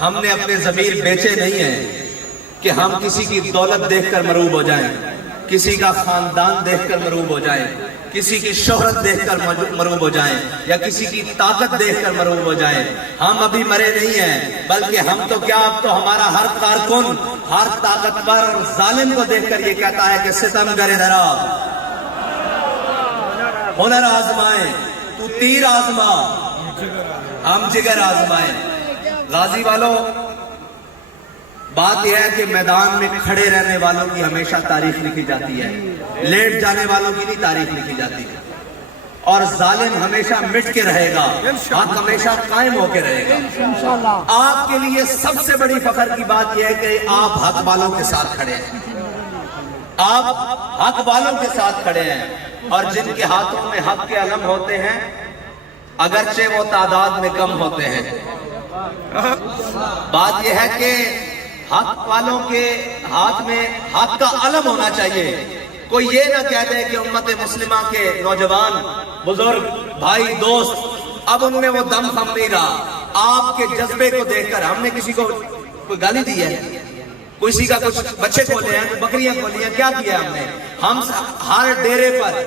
ہم نے اپنے ضمیر بیچے نہیں ہیں کہ ہم کسی کی دولت دیکھ کر مروب ہو جائیں، کسی کا خاندان دیکھ کر مروب ہو جائیں، کسی کی شہرت دیکھ کر مروب ہو جائیں، یا کسی کی طاقت دیکھ کر مروب ہو جائیں۔ ہم ابھی مرے نہیں ہیں، بلکہ ہم تو کیا، اب تو ہمارا ہر کارکن، ہر طاقتور اور ظالم کو دیکھ کر یہ کہتا ہے کہ ستمگر ادھر آ، ہنر آزمائیں، تو تیر آزما، ہم جگر آزمائیں۔ غازی والوں، بات یہ ہے کہ میدان میں کھڑے رہنے والوں کی ہمیشہ تاریخ لکھی جاتی ہے، لیٹ جانے والوں کی نہیں تاریخ لکھی جاتی ہے، اور ظالم ہمیشہ مٹ کے رہے گا، حق ہمیشہ قائم ہو کے رہے گا۔ آپ کے لیے سب سے بڑی فخر کی بات یہ ہے کہ آپ حق والوں کے ساتھ کھڑے ہیں، آپ حق والوں کے ساتھ کھڑے ہیں، اور جن کے ہاتھوں میں حق کے علم ہوتے ہیں اگرچہ وہ تعداد میں کم ہوتے ہیں۔ بات یہ ہے کہ حق والوں کے ہاتھ میں حق کا علم ہونا چاہیے۔ کوئی یہ نہ کہہ دے کہ امت مسلمہ کے نوجوان، بزرگ، بھائی، دوست، اب ان میں وہ دم خم نہیں رہا۔ آپ کے جذبے کو دیکھ کر، ہم نے کسی کو کوئی گالی دی ہے، کسی کا کچھ بچے کھولے ہیں، بکریاں کھولی ہیں، کیا کیا ہم نے؟ ہم ہر ڈیرے پر،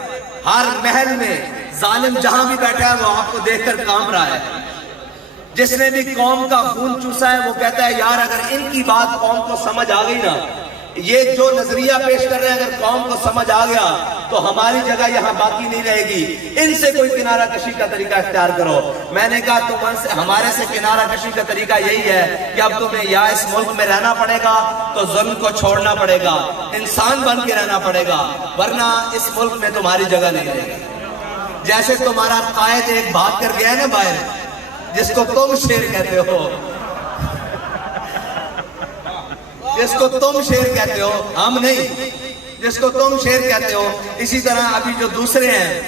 ہر محل میں ظالم جہاں بھی بیٹھا ہے وہ آپ کو دیکھ کر کانپ رہا ہے۔ جس نے بھی قوم کا خون چوسا ہے وہ کہتا ہے یار اگر ان کی بات قوم کو سمجھ آ گئی نا، یہ جو نظریہ پیش کر رہے ہیں اگر قوم کو سمجھ آ گیا تو ہماری جگہ یہاں باقی نہیں رہے گی، ان سے کوئی کنارہ کشی کا طریقہ اختیار کرو۔ میں نے کہا ہمارے سے کنارہ کشی کا طریقہ یہی ہے کہ اب تمہیں یا اس ملک میں رہنا پڑے گا تو ظلم کو چھوڑنا پڑے گا، انسان بن کے رہنا پڑے گا، ورنہ اس ملک میں تمہاری جگہ نہیں رہے گی۔ جیسے تمہارا قائد ایک بھاگ کر گیا نا باہر، جس کو تم شیر کہتے ہو، جس کو تم شیر کہتے ہو، ہم نہیں، جس کو تم شیر کہتے ہو، اسی طرح ابھی جو دوسرے ہیں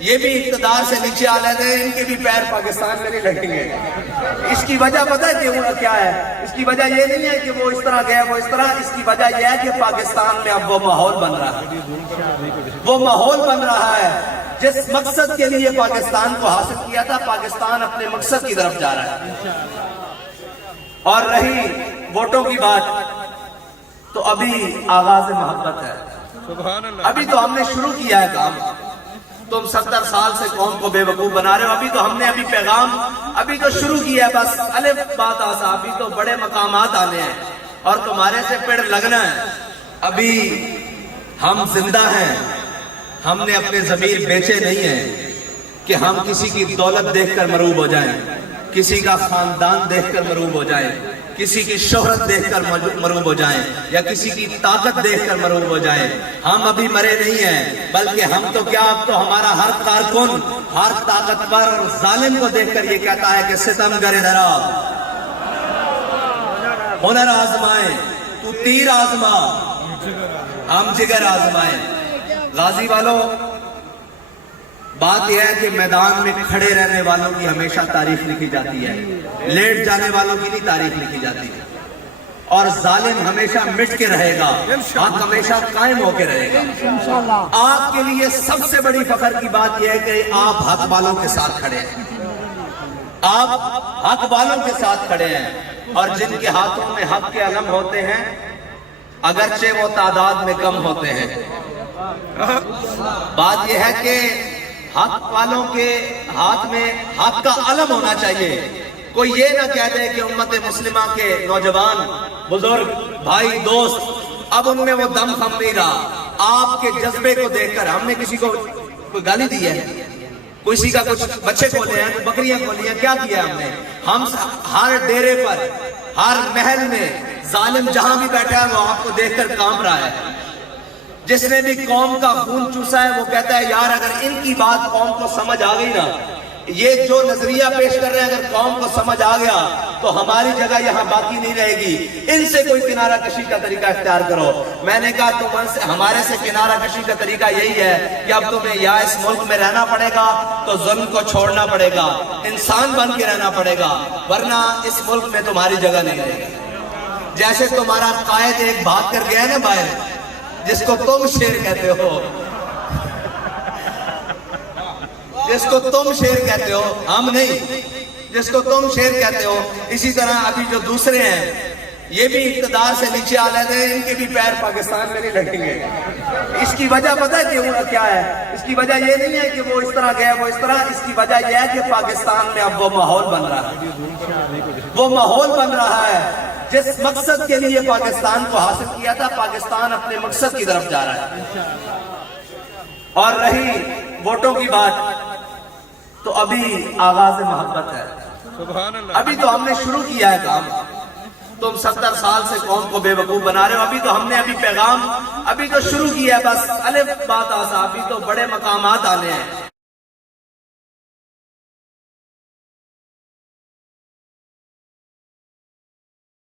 یہ بھی اقتدار سے نیچے آ لیتے ہیں، ان کے بھی پیر پاکستان میں نہیں لگیں گے۔ اس کی وجہ پتہ ہے کہ کیا ہے؟ اس کی وجہ یہ نہیں ہے کہ وہ اس طرح گیا وہ اس طرح، اس کی وجہ یہ ہے کہ پاکستان میں اب وہ ماحول بن رہا ہے، وہ ماحول بن رہا ہے جس مقصد کے لیے پاکستان کو حاصل کیا تھا، پاکستان اپنے مقصد کی طرف جا رہا ہے۔ اور رہی ووٹوں کی بات، تو ابھی آغاز محبت ہے، ابھی تو ہم نے شروع کیا ہے کام۔ تم 70 سال سے قوم کو بے وقوف بنا رہے ہو، ابھی تو ہم نے پیغام ابھی تو شروع کیا ہے، بس الف بات آسا، ابھی تو بڑے مقامات آنے ہیں اور تمہارے سے پیڑ لگنا ہے۔ ابھی ہم زندہ ہیں، ہم نے اپنے ضمیر بیچے نہیں ہیں کہ ہم کسی کی دولت دیکھ کر مروب ہو جائیں، کسی کا خاندان دیکھ کر مروب ہو جائیں، کسی کی شہرت دیکھ کر مروب ہو جائیں، یا کسی کی طاقت دیکھ کر مروب ہو جائیں۔ ہم ابھی مرے نہیں ہیں، بلکہ ہم تو کیا، اب تو ہمارا ہر کارکن، ہر طاقتور اور ظالم کو دیکھ کر یہ کہتا ہے کہ ستمگر ادھر آ، ہنر آزمائیں، تو تیر آزما، ہم جگر آزمائیں۔ غازی والوں، بات یہ ہے کہ میدان میں کھڑے رہنے والوں کی ہمیشہ تاریخ لکھی جاتی ہے، لیٹ جانے والوں کی نہیں تاریخ لکھی جاتی ہے، اور ظالم ہمیشہ مٹ کے رہے گا، حق ہمیشہ قائم ہو کے رہے گا۔ آپ کے لیے سب سے بڑی فخر کی بات یہ ہے کہ آپ حق والوں کے ساتھ کھڑے ہیں، آپ حق والوں کے ساتھ کھڑے ہیں، اور جن کے ہاتھوں میں حق کے علم ہوتے ہیں اگرچہ وہ تعداد میں کم ہوتے ہیں۔ بات یہ ہے کہ حق والوں کے ہاتھ میں حق کا علم ہونا چاہیے۔ کوئی یہ نہ کہہ دے کہ امت مسلمہ کے نوجوان، بزرگ، بھائی، دوست، اب ان میں وہ دم خم نہیں رہا۔ آپ کے جذبے کو دیکھ کر، ہم نے کسی کو کوئی گالی دی ہے، کسی کا کچھ بچے کھولے ہیں، بکریاں کھولی ہیں، کیا کیا ہم نے؟ ہم ہر ڈیرے پر، ہر محل میں ظالم جہاں بھی بیٹھا ہے وہ آپ کو دیکھ کر کانپ رہا ہے۔ جس نے بھی قوم کا خون چوسا ہے وہ کہتا ہے یار اگر ان کی بات قوم کو سمجھ آ گئی نا، یہ جو نظریہ پیش کر رہے ہیں اگر قوم کو سمجھ آ گیا تو ہماری جگہ یہاں باقی نہیں رہے گی، ان سے کوئی کنارہ کشی کا طریقہ اختیار کرو۔ میں نے کہا ہمارے سے کنارہ کشی کا طریقہ یہی ہے کہ اب تمہیں یا اس ملک میں رہنا پڑے گا تو ظلم کو چھوڑنا پڑے گا، انسان بن کے رہنا پڑے گا، ورنہ اس ملک میں تمہاری جگہ نہیں رہے گی۔ جیسے تمہارا قائد ایک بھاگ کر گیا نا باہر، جس کو تم شیر کہتے ہو، جس کو تم شیر کہتے ہو، ہم نہیں، جس کو تم شیر کہتے ہو، اسی طرح ابھی جو دوسرے ہیں یہ بھی اقتدار سے نیچے آ لیتے ہیں، ان کے بھی پیر پاکستان میں نہیں لگیں گے۔ اس کی وجہ پتہ ہے کہ کیا ہے؟ اس کی وجہ یہ نہیں ہے کہ وہ اس طرح گیا وہ اس طرح، اس کی وجہ یہ ہے کہ پاکستان میں اب وہ ماحول بن رہا ہے، وہ ماحول بن رہا ہے جس مقصد کے لیے پاکستان کو حاصل کیا تھا، پاکستان اپنے مقصد کی طرف جا رہا ہے۔ اور رہی ووٹوں کی بات، تو ابھی آغاز محبت ہے، ابھی تو ہم نے شروع کیا ہے کام۔ تم 70 سال سے قوم کو بے وقوف بنا رہے ہو، ابھی تو ہم نے پیغام ابھی تو شروع کیا ہے، بس الف بات آسا، ابھی تو بڑے مقامات آنے ہیں۔